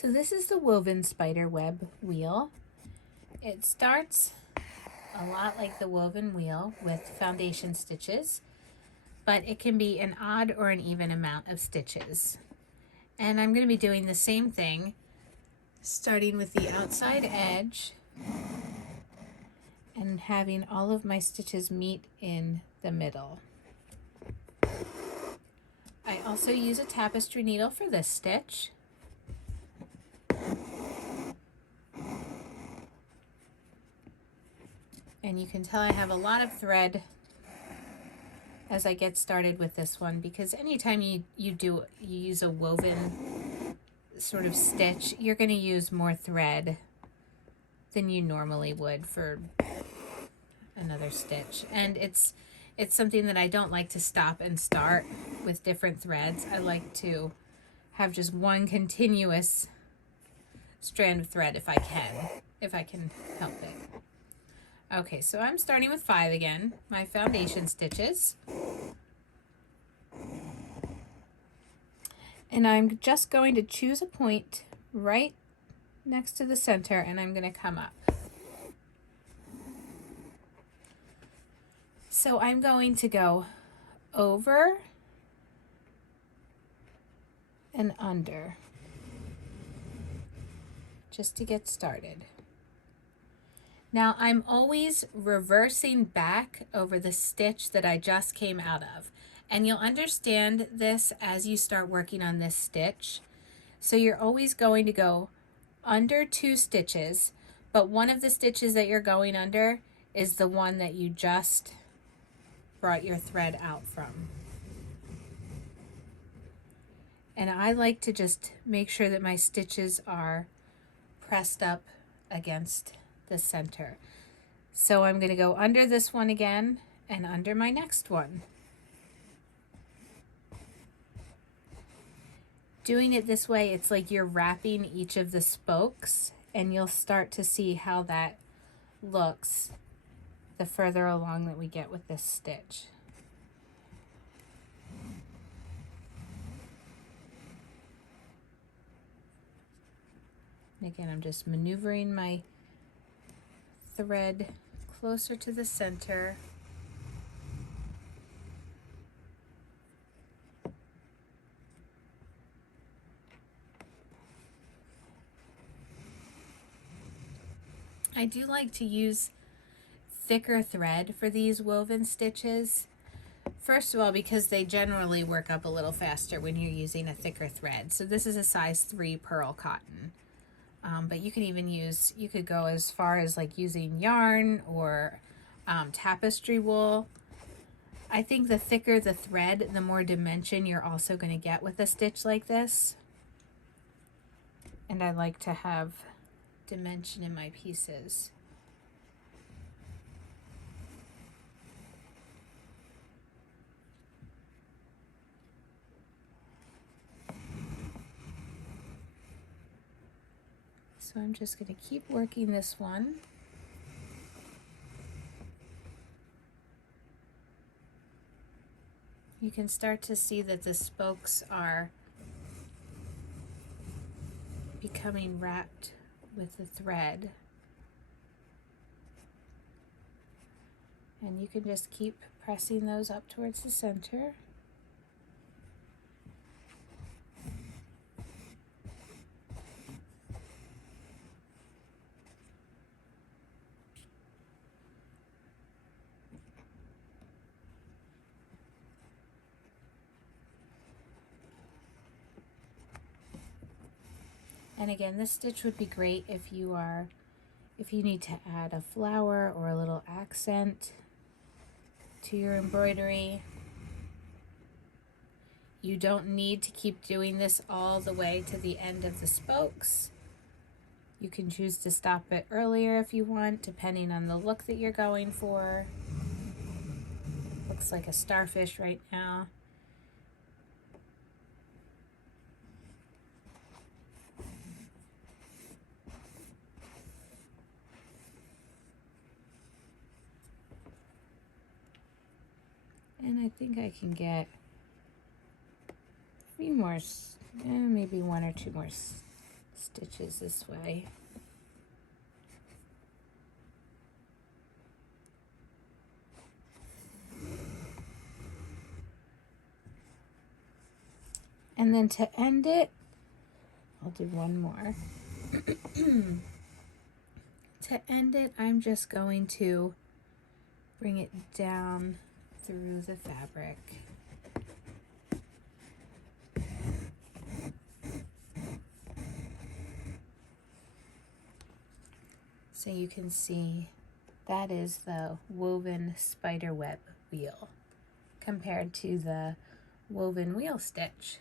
So this is the woven spider web wheel. It starts a lot like the woven wheel with foundation stitches, but it can be an odd or an even amount of stitches. And I'm going to be doing the same thing, starting with the outside edge and having all of my stitches meet in the middle. I also use a tapestry needle for this stitch. And you can tell I have a lot of thread as I get started with this one, because anytime you use a woven sort of stitch, you're going to use more thread than you normally would for another stitch. And it's something that I don't like to stop and start with different threads. I like to have just one continuous strand of thread if I can help it. Okay, so I'm starting with 5 again, my foundation stitches. And I'm just going to choose a point right next to the center, and I'm going to come up. So I'm going to go over and under just to get started. Now I'm always reversing back over the stitch that I just came out of, and you'll understand this as you start working on this stitch. So you're always going to go under 2 stitches, but one of the stitches that you're going under is the one that you just brought your thread out from. And I like to just make sure that my stitches are pressed up against the center. So I'm going to go under this one again and under my next one. Doing it this way, it's like you're wrapping each of the spokes, and you'll start to see how that looks the further along that we get with this stitch. And again, I'm just maneuvering my thread closer to the center. I do like to use thicker thread for these woven stitches. First of all, because they generally work up a little faster when you're using a thicker thread. So this is a size 3 pearl cotton. But you can even you could go as far as like using yarn or tapestry wool. I think the thicker the thread, the more dimension you're also going to get with a stitch like this. And I like to have dimension in my pieces. So I'm just going to keep working this one. You can start to see that the spokes are becoming wrapped with the thread. And you can just keep pressing those up towards the center. And again, this stitch would be great if you need to add a flower or a little accent to your embroidery. You don't need to keep doing this all the way to the end of the spokes. You can choose to stop it earlier if you want, depending on the look that you're going for. Looks like a starfish right now. And I think I can get 3 more, maybe 1 or 2 more stitches this way. And then to end it, I'll do one more. To end it, I'm just going to bring it down through the fabric. So you can see that is the woven spider web wheel compared to the woven wheel stitch.